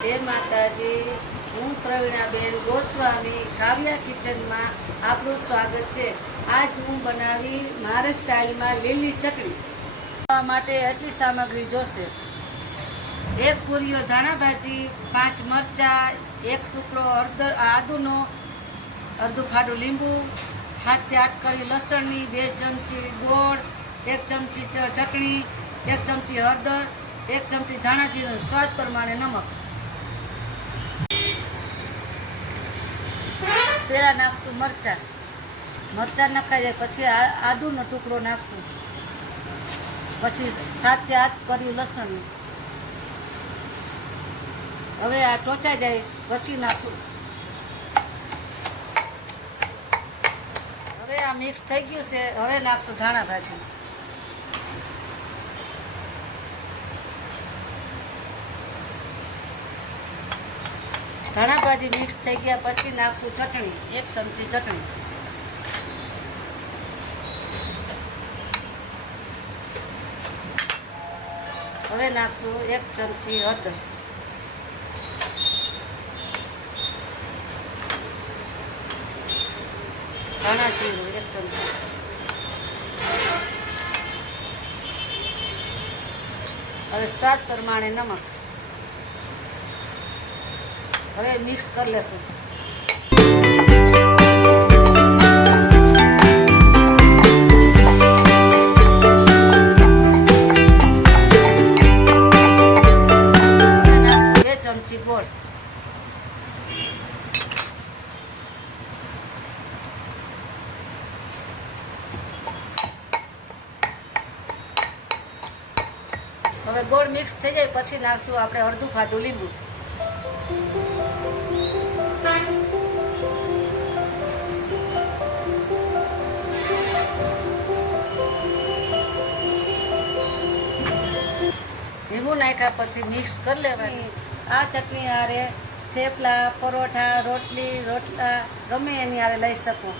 જય માતાજી, હું પ્રવીણાબેન ગોસ્વામી કાવ્યા કિચનમાં આપનું સ્વાગત છે। આજ હું બનાવી મારા સ્ટાઇલમાં લીલી ચટણી। બનાવવા માટે આટલી સામગ્રી જોશે: એક પૂરીઓ ધાણા ભાજી, 5 મરચાં, એક ટુકડો આદુનો, અડધું ફાડું લીંબુ, 7 થી 8 કળી લસણની, 2 ચમચી ગોળ, 1 ચમચી ચટણી, 1 ચમચી હળદર, 1 ચમચી ધાણા જીરું, સ્વાદ પ્રમાણે નમક। પહેલાં નાખશું મરચાં નખાઈ જાય પછી આદુનો ટુકડો નાખશું, પછી 7 થી 8 કળી લસણની। હવે આ ટોચાઈ જાય પછી નાખશું। હવે આ મિક્સ થઈ ગયું છે, હવે નાખશું ધાણા ભાજી। ધાણા ભાજી મિક્સ થઈ ગયા પછી નાખશું ચટણી, 1 ચમચી ચટણી। હવે નાખશું 1 ચમચી હળદર, ધાણા જીરું 1 ચમચી, હવે સ્વાદ પ્રમાણે નમક। હવે મિક્સ કરી લેશું। નાખશું 2 ચમચી ગોળ, હવે ગોળ મિક્સ થઈ જાય પછી નાખશું આપણે અડધું ફાડું લીંબુ। લીંબુ નાખ્યા પછી મિક્સ કરી લેવાની। આ ચટણી હારે થેપલા, પરોઠા, રોટલા ગમે એની હારે લઈ શકો।